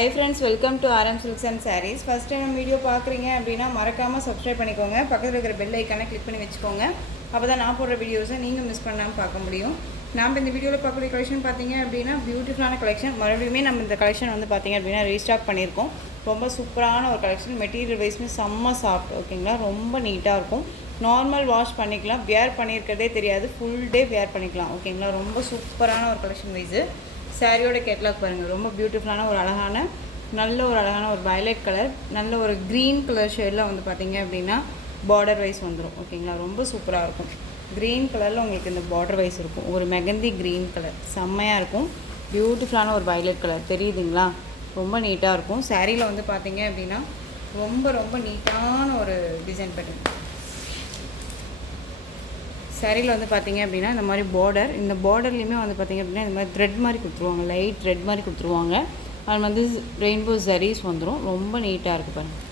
Hi friends, welcome to RM Silks and Sarees. First time video பார்க்குறீங்க அப்படின்னா மறக்காமல் subscribe பண்ணிக்கோங்க. பக்கத்தில் இருக்கிற பெல் ஐக்கானை கிளிக் பண்ணி வச்சுக்கோங்க. அப்போ தான் நான் போடுற வீடியோஸை நீங்கள் மிஸ் பண்ணாமல் பார்க்க முடியும். நாம் இந்த வீடியோவில் பார்க்கக்கூடிய கலெக்ஷன் பார்த்தீங்க அப்படின்னா பியூட்டிஃபுல்லான கலெக்ஷன். மறுபடியுமே நம்ம இந்த கலெக்ஷன் வந்து பார்த்தீங்க அப்படின்னா ரீஸ்டாக் பண்ணியிருக்கோம். ரொம்ப சூப்பரான ஒரு கலெக்ஷன். மெட்டீரியல் வைஸ்மே செம்ம சாஃப்ட், ஓகேங்களா. ரொம்ப நீட்டாக இருக்கும். நார்மல் வாஷ் பண்ணிக்கலாம். வியர் பண்ணியிருக்கிறதே தெரியாது. ஃபுல் டே வியர் பண்ணிக்கலாம், ஓகேங்களா. ரொம்ப சூப்பரான ஒரு கலெக்ஷன் வைஸு. சாரியோட கேட்லாக் பாருங்கள். ரொம்ப பியூட்டிஃபுல்லான ஒரு அழகான ஒரு வயலட் கலர், நல்ல ஒரு க்ரீன் கலர் ஷேடில் வந்து பார்த்திங்க அப்படின்னா பார்டர் வைஸ் வந்துடும், ஓகேங்களா. ரொம்ப சூப்பராக இருக்கும். க்ரீன் கலரில் உங்களுக்கு இந்த பார்டர் வைஸ் இருக்கும். ஒரு மெகந்தி க்ரீன் கலர் செம்மையாக இருக்கும். பியூட்டிஃபுல்லான ஒரு வயலட் கலர் தெரியுதுங்களா. ரொம்ப நீட்டாக இருக்கும். சாரியில் வந்து பார்த்திங்க அப்படின்னா ரொம்ப நீட்டான ஒரு டிசைன் பேட்டர்ன். சாரியில் வந்து பார்த்திங்க அப்படின்னா இந்த மாதிரி பார்டர், இந்த பார்டர்லேயுமே வந்து பார்த்திங்க அப்படின்னா இந்த மாதிரி த்ரெட் மாதிரி கொடுத்துருவாங்க, லைட் த்ரெட் மாதிரி கொடுத்துருவாங்க. அது வந்து ரெயின்போ ஜரீஸ் வந்துடும். ரொம்ப நீட்டாக இருக்குது பாருங்கள்.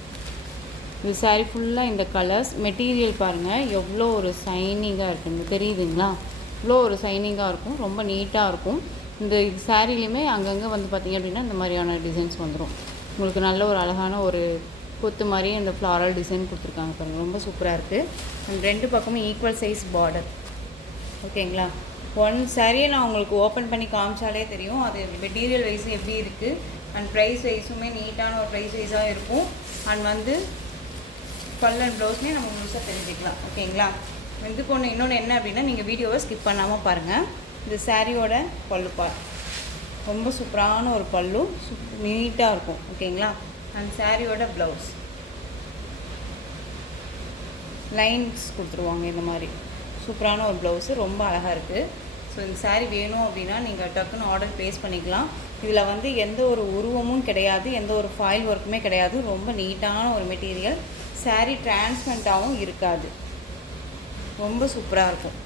இந்த சாரீ ஃபுல்லாக இந்த கலர்ஸ். மெட்டீரியல் பாருங்கள் எவ்வளோ ஒரு சைனிங்காக இருக்குங்க, தெரியுதுங்களா. இவ்வளோ ஒரு சைனிங்காக இருக்கும். ரொம்ப நீட்டாக இருக்கும். இந்த சாரீலையுமே அங்கங்கே வந்து பார்த்திங்க அப்படின்னா இந்த மாதிரியான டிசைன்ஸ் வந்துடும். உங்களுக்கு நல்ல ஒரு அழகான ஒரு கொத்து மாதிரி இந்த ஃப்ளாரல் டிசைன் கொடுத்துருக்காங்க பாருங்கள். ரொம்ப சூப்பராக இருக்குது. ரெண்டு பக்கமும் ஈக்குவல் சைஸ் பார்டர், ஓகேங்களா. ஒன் சாரியை நான் உங்களுக்கு ஓப்பன் பண்ணி காமிச்சாலே தெரியும் அது மெட்டீரியல் வைஸும் எப்படி இருக்குது. அண்ட் ப்ரைஸ் வைஸுமே நீட்டான ஒரு ப்ரைஸ் வைஸாக இருக்கும். அண்ட் வந்து பல் அண்ட் ப்ளவுஸ்மே நம்ம முழுசாக தெரிஞ்சுக்கலாம், ஓகேங்களா. இதுக்கு இன்னொன்று என்ன அப்படின்னா நீங்கள் வீடியோவை ஸ்கிப் பண்ணாமல் பாருங்கள். இந்த சாரியோட பல்லு ரொம்ப சூப்பரான ஒரு பல்லு, நீட்டாக இருக்கும், ஓகேங்களா. அண்ட் சாரியோட ப்ளவுஸ் லைன்ஸ் கொடுத்துருவாங்க. இந்த மாதிரி சூப்பரான ஒரு ப்ளவுஸு, ரொம்ப அழகாக இருக்குது. ஸோ இந்த சாரீ வேணும் அப்படின்னா நீங்கள் டக்குன்னு ஆர்டர் ப்ளேஸ் பண்ணிக்கலாம். இதில் வந்து எந்த ஒரு உருவமும் கிடையாது, எந்த ஒரு ஃபாயில் ஒர்க்குமே கிடையாது. ரொம்ப நீட்டான ஒரு மெட்டீரியல். சாரீ டிரான்ஸ்பரண்ட்டாகவும் இருக்காது. ரொம்ப சூப்பராக இருக்கும்.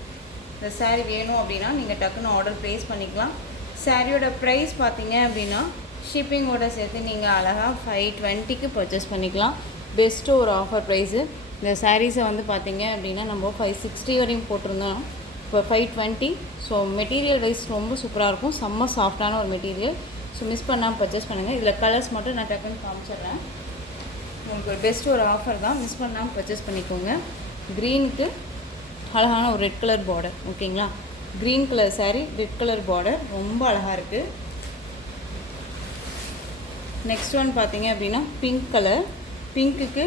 இந்த சாரீ வேணும் அப்படின்னா நீங்கள் டக்குன்னு ஆர்டர் ப்ளேஸ் பண்ணிக்கலாம். சாரியோட ப்ரைஸ் பார்த்தீங்க அப்படின்னா ஷிப்பிங்கோடு சேர்த்து நீங்கள் அழகாக 520க்கு பர்ச்சேஸ் பண்ணிக்கலாம். பெஸ்ட்டு ஒரு ஆஃபர் ப்ரைஸு. இந்த சாரீஸை வந்து பார்த்திங்க அப்படின்னா நம்ம 560 வரையும் போட்டிருந்தோம். இப்போ 520. ஸோ மெட்டீரியல் வைஸ் ரொம்ப சூப்பராக இருக்கும். செம்ம சாஃப்டான ஒரு மெட்டீரியல். ஸோ மிஸ் பண்ணாமல் பர்ச்சேஸ் பண்ணுங்கள். இதில் கலர்ஸ் மட்டும் நான் டக்குன்னு காமிச்சிட்றேன். உங்களுக்கு ஒரு பெஸ்ட்டு ஒரு ஆஃபர் தான். மிஸ் பண்ணாமல் பர்ச்சேஸ் பண்ணிக்கோங்க. க்ரீனுக்கு அழகான ஒரு ரெட் கலர் பார்டர், ஓகேங்களா. Green colour sari, red colour border, ரொம்ப அழகாக இருக்குது. நெக்ஸ்ட் ஒன் பார்த்தீங்க அப்படின்னா பிங்க் கலர். பிங்க்குக்கு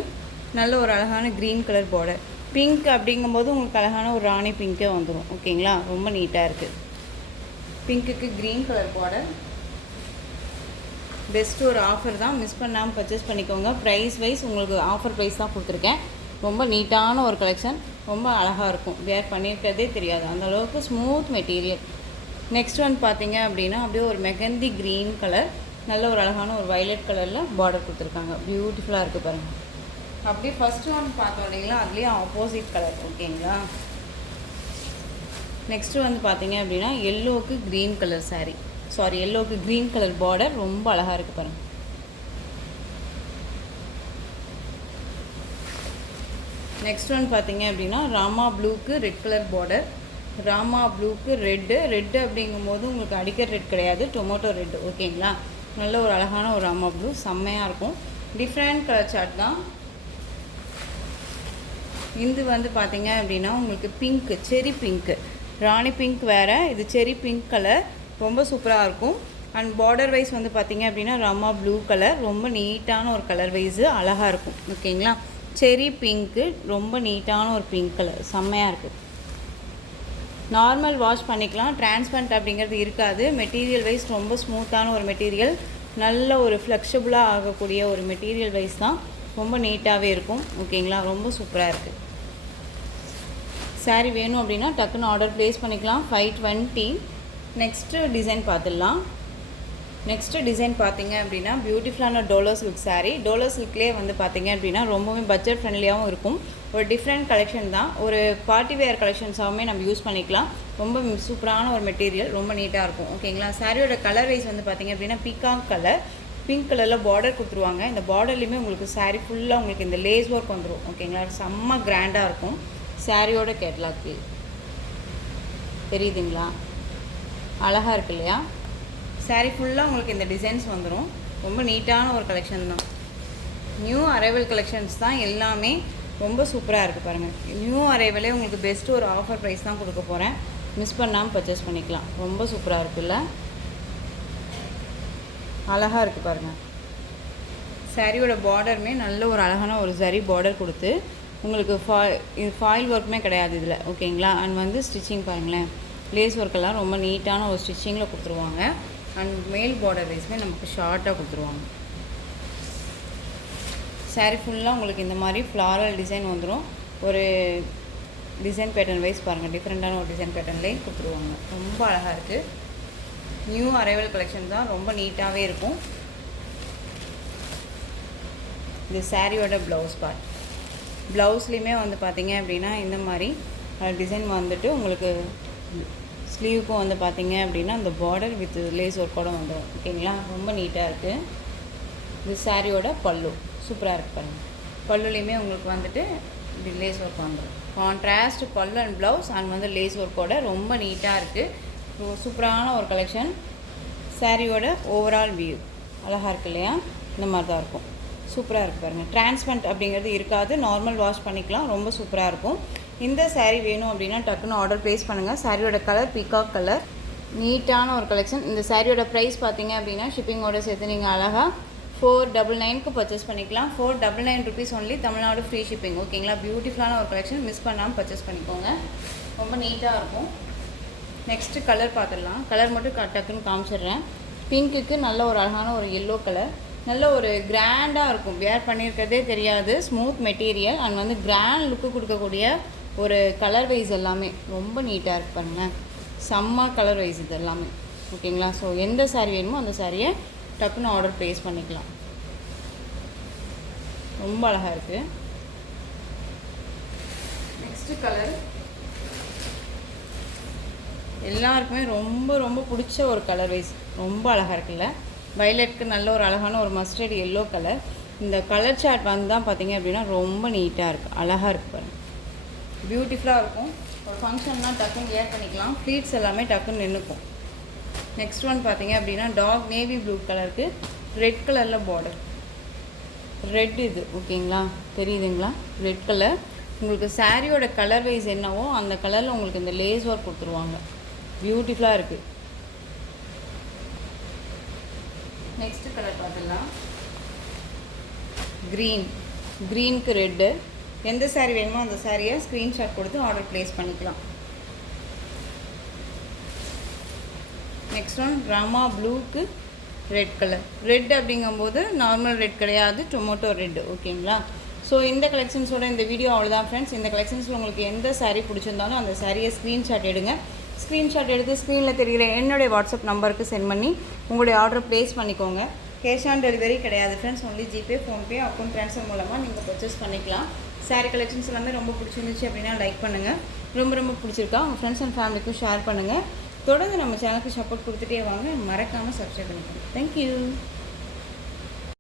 நல்ல ஒரு அழகான க்ரீன் கலர் பார்டர். பிங்க் அப்படிங்கும்போது உங்களுக்கு அழகான ஒரு ராணி பிங்க்கே வந்துடும், ஓகேங்களா. ரொம்ப நீட்டாக இருக்குது. பிங்க்குக்கு க்ரீன் கலர் பார்டர். பெஸ்ட்டு ஒரு ஆஃபர் தான். மிஸ் பண்ணாமல் பர்ச்சேஸ் பண்ணிக்கோங்க. ப்ரைஸ் வைஸ் உங்களுக்கு ஆஃபர் ப்ரைஸ் தான் கொடுத்துருக்கேன். ரொம்ப நீட்டான ஒரு கலெக்ஷன். ரொம்ப அழகாக இருக்கும். வேர் பண்ணியிருக்கிறதே தெரியாது, அந்தளவுக்கு ஸ்மூத் மெட்டீரியல். நெக்ஸ்ட் ஒன் பார்த்தீங்க அப்படின்னா அப்படியே ஒரு மெகந்தி க்ரீன் கலர், நல்ல ஒரு அழகான ஒரு வயலட் கலரில் பார்டர் கொடுத்துருக்காங்க. பியூட்டிஃபுல்லாக இருக்குது பாருங்கள். அப்படியே ஃபஸ்ட்டு ஒன் பார்த்தோம் இல்லைங்களா, அதுலேயே ஆப்போசிட் கலர், ஓகேங்களா. நெக்ஸ்ட்டு வந்து பார்த்தீங்க அப்படின்னா எல்லோவுக்கு க்ரீன் கலர் சாரீ, எல்லோவுக்கு க்ரீன் கலர் பார்டர், ரொம்ப அழகாக இருக்குது பாருங்கள். நெக்ஸ்ட் ஒன் பார்த்தீங்க அப்படின்னா ராமா ப்ளூக்கு ரெட் கலர் பார்டர். ராமா ப்ளூக்கு ரெட்டு அப்படிங்கும்போது உங்களுக்கு அடிக்கிற ரெட் கிடையாது, டொமேட்டோ ரெட், ஓகேங்களா. நல்ல ஒரு அழகான ஒரு ராமா ப்ளூ, செம்மையாக இருக்கும். டிஃப்ரெண்ட் கலர் சார்ட் தான். இது வந்து பார்த்தீங்க அப்படின்னா உங்களுக்கு பிங்க்கு, செரி பிங்க்கு, ராணி பிங்க் வேறு, இது செரி பிங்க் கலர், ரொம்ப சூப்பராக இருக்கும். அண்ட் பார்டர் வைஸ் வந்து பார்த்தீங்க அப்படின்னா ராமா ப்ளூ கலர், ரொம்ப நீட்டான ஒரு கலர் வைஸு, அழகாக இருக்கும், ஓகேங்களா. செரி பிங்க்கு, ரொம்ப நீட்டான ஒரு பிங்க் கலர், செம்மையாக இருக்குது. நார்மல் வாஷ் பண்ணிக்கலாம். டிரான்ஸ்பரண்ட் அப்படிங்கிறது இருக்காது. மெட்டீரியல் வைஸ் ரொம்ப ஸ்மூத்தான ஒரு மெட்டீரியல், நல்ல ஒரு ஃப்ளெக்சிபிளாக ஆகக்கூடிய ஒரு மெட்டீரியல் வைஸ் தான். ரொம்ப நீட்டாகவே இருக்கும், ஓகேங்களா. ரொம்ப சூப்பராக இருக்குது. சாரீ வேணும் அப்படின்னா டக்குன்னு ஆர்டர் ப்ளேஸ் பண்ணிக்கலாம். 520. நெக்ஸ்ட்டு டிசைன் பார்த்துடலாம். நெக்ஸ்ட்டு டிசைன் பார்த்தீங்க அப்படின்னா பியூட்டிஃபுல்லான டோலோ சில்க் சாரீ. டோலோ சில்க்லேயே வந்து பார்த்தீங்க அப்படின்னா ரொம்பவே பட்ஜெட் ஃப்ரெண்ட்லியாகவும் இருக்கும். ஒரு டிஃப்ரெண்ட் கலெக்ஷன் தான். ஒரு பார்ட்டி வேர் கலெக்ஷன்ஸாகவுமே நம்ம யூஸ் பண்ணிக்கலாம். ரொம்ப சூப்பரான ஒரு மெட்டீரியல், ரொம்ப நீட்டாக இருக்கும், ஓகேங்களா. சாரியோட கலர் வைஸ் வந்து பார்த்திங்க அப்படின்னா பீகாக் கலர், பிங்க் கலரில் பார்டர் கொடுத்துருவாங்க. இந்த பார்டர்லேயுமே உங்களுக்கு சாரீ ஃபுல்லாக உங்களுக்கு இந்த லேஸ் ஒர்க் வந்துடும், ஓகேங்களா. செம்ம கிராண்டாக இருக்கும். சாரியோட கேட்லாக்கு தெரியுதுங்களா, அழகாக இருக்கு இல்லையா. சாரீ ஃபுல்லாக உங்களுக்கு இந்த டிசைன்ஸ் வந்துடும். ரொம்ப நீட்டான ஒரு கலெக்ஷன் தான். நியூ அரைவல் கலெக்ஷன்ஸ் தான் எல்லாமே. ரொம்ப சூப்பராக இருக்குது பாருங்கள். நியூ அரைவலே உங்களுக்கு பெஸ்ட்டு ஒரு ஆஃபர் ப்ரைஸ் தான் கொடுக்க போகிறேன். மிஸ் பண்ணாமல் பர்ச்சேஸ் பண்ணிக்கலாம். ரொம்ப சூப்பராக இருக்குல்ல, அழகாக இருக்குது பாருங்கள். சாரியோட பார்டருமே நல்ல ஒரு அழகான ஒரு சரி பார்டர் கொடுத்து உங்களுக்கு இது ஃபாயில் ஒர்க்குமே கிடையாது இதில், ஓகேங்களா. அண்ட் வந்து ஸ்டிச்சிங் பாருங்களேன், லேஸ் ஒர்க்கெல்லாம் ரொம்ப நீட்டான ஒரு ஸ்டிச்சிங்கில் கொடுத்துருவாங்க. அண்ட் மேல் பார்டர் வைஸுமே நமக்கு ஷார்ட்டாக கொடுத்துருவாங்க. சாரீ ஃபுல்லாக உங்களுக்கு இந்த மாதிரி ஃப்ளாரல் டிசைன் வந்துடும். ஒரு டிசைன் பேட்டர்ன் வைஸ் பாருங்கள், டிஃப்ரெண்ட்டான ஒரு டிசைன் பேட்டர்ன்லேயே கொடுத்துருவாங்க. ரொம்ப அழகாக இருக்குது. நியூ அரைவல் கலெக்ஷன் தான், ரொம்ப நீட்டாகவே இருக்கும். இது சாரியோட ப்ளவுஸ் பார்ட். ப்ளவுஸ்லேயுமே வந்து பார்த்திங்க அப்படின்னா இந்த மாதிரி டிசைன் வந்துட்டு உங்களுக்கு ஸ்லீவுக்கும் வந்து பார்த்திங்க அப்படின்னா அந்த பார்டர் வித் லேஸ் ஒர்க்கோட வந்துடும், ஓகேங்களா. ரொம்ப நீட்டாக இருக்குது. இது சாரியோட பல்லு சூப்பராக இருக்குது பாருங்கள். பல்லுலேயுமே உங்களுக்கு வந்துட்டு இப்படி லேஸ் ஒர்க் வந்துடும். கான்ட்ராஸ்ட் பல்லு அண்ட் ப்ளவுஸ் அண்ட் வந்து லேஸ் ஒர்க்கோட ரொம்ப நீட்டாக இருக்குது. சூப்பரான ஒரு கலெக்ஷன். சாரியோட ஓவரால் வியூ அழகாக இருக்குது இல்லையா, இந்த மாதிரி தான் இருக்கும். சூப்பராக இருக்குது பாருங்கள். டிரான்ஸ்பரண்ட் அப்படிங்கிறது இருக்காது, நார்மல் வாஷ் பண்ணிக்கலாம். ரொம்ப சூப்பராக இருக்கும். இந்த சாரீ வேணும் அப்படின்னா டக்குன்னு ஆர்டர் ப்ளேஸ் பண்ணுங்கள். சாரியோட கலர் பீகாக் கலர், நீட்டான ஒரு கலெக்ஷன். இந்த சாரியோட ப்ரைஸ் பார்த்தீங்க அப்படின்னா ஷிப்பிங்கோட சேர்த்து நீங்கள் அழகாக 499க்கு பர்ச்சேஸ் பண்ணிக்கலாம். 499 rupees only, Tamil Nadu free shipping, ஓகேங்களா. பியூட்டிஃபுல்லான ஒரு கலெக்ஷன், மிஸ் பண்ணாமல் பர்ச்சேஸ் பண்ணிக்கோங்க. ரொம்ப நீட்டாக இருக்கும். நெக்ஸ்ட்டு கலர் பார்த்துடலாம். கலர் மட்டும் டக்குன்னு காமிச்சிடுறேன். பிங்க்குக்கு நல்ல ஒரு அழகான ஒரு எல்லோ கலர், நல்ல ஒரு கிராண்டாக இருக்கும். வேர் பண்ணியிருக்கிறதே தெரியாது. ஸ்மூத் மெட்டீரியல் அண்ட் வந்து கிராண்ட் லுக்கு கொடுக்கக்கூடிய ஒரு கலர் வைஸ் எல்லாமே ரொம்ப நீட்டாக இருக்குது பாருங்கள். செம்ம கலர் வைஸ் இது எல்லாமே, ஓகேங்களா. ஸோ எந்த சாரீ வேணுமோ அந்த சாரியை டக்குன்னு ஆர்டர் ப்ளேஸ் பண்ணிக்கலாம். ரொம்ப அழகாக இருக்குது. நெக்ஸ்ட்டு கலர் எல்லாருக்குமே ரொம்ப ரொம்ப பிடிச்ச ஒரு கலர் வைஸ், ரொம்ப அழகாக இருக்குல்ல. வயலட்டுக்கு நல்ல ஒரு அழகான ஒரு மஸ்டர்ட் எல்லோ கலர். இந்த கலர் சார்ட் வந்து தான் பார்த்திங்க அப்படின்னா ரொம்ப நீட்டாக இருக்குது, அழகாக இருக்குது பாருங்கள். பியூட்டிஃபுல்லாக இருக்கும். ஒரு ஃபங்க்ஷன்னால் டக்குன்னு ஏர் பண்ணிக்கலாம். ஃப்ளீட்ஸ் எல்லாமே டக்குன்னு நின்றுக்கும். நெக்ஸ்ட் ஒன் பார்த்திங்க அப்படின்னா டார்க் நேவி ப்ளூ கலருக்கு ரெட் கலரில் பார்டர். ரெட் இது, ஓகேங்களா, தெரியுதுங்களா, ரெட் கலர். உங்களுக்கு சாரியோட கலர் வைஸ் என்னவோ அந்த கலரில் உங்களுக்கு இந்த லேஸ் ஒர்க் கொடுத்துருவாங்க. பியூட்டிஃபுல்லாக இருக்குது. நெக்ஸ்ட் கலர் பார்த்துடலாம். க்ரீன், க்ரீனுக்கு ரெட்டு. எந்த சாரீ வேணுமோ அந்த சாரியை ஸ்க்ரீன்ஷாட் கொடுத்து ஆர்டர் ப்ளேஸ் பண்ணிக்கலாம். நெக்ஸ்ட் ஒன் ராமா ப்ளூக்கு ரெட் கலர். ரெட் அப்படிங்கும்போது நார்மல் ரெட் கிடையாது, டொமேட்டோ ரெட், ஓகேங்களா. ஸோ இந்த கலெக்ஷன்ஸோட இந்த வீடியோ அவ்வளோதான் ஃப்ரெண்ட்ஸ். இந்த கலெக்ஷன்ஸில் உங்களுக்கு எந்த சாரீ பிடிச்சிருந்தாலும் அந்த சாரியை ஸ்க்ரீன்ஷாட் எடுங்க. ஸ்க்ரீன்ஷாட் எடுத்து ஸ்க்ரீனில் தெரிகிற என்னுடைய வாட்ஸ்அப் நம்பருக்கு சென்ட் பண்ணி உங்களுடைய ஆர்டர் ப்ளேஸ் பண்ணிக்கோங்க. கேஷ் ஆன் டெலிவரி கிடையாது friends, only GPay, PhonePe, account transfer மூலமாக நீங்கள் பர்ச்சேஸ் பண்ணிக்கலாம். சாரீ கலெக்ஷன்ஸ் எல்லாமே ரொம்ப பிடிச்சிருந்துச்சு அப்படின்னா லைக் பண்ணுங்கள். ரொம்ப ரொம்ப பிடிச்சிருக்கா உங்கள் ஃப்ரெண்ட்ஸ் அண்ட் ஃபேமிலிக்கும் ஷேர் பண்ணுங்கள். தொடர்ந்து நம்ம சேனலுக்கு சப்போர்ட் கொடுத்துட்டே வாங்க. மறக்காமல் சப்ஸ்கிரைப் பண்ணிக்கோங்க. தேங்க்யூ.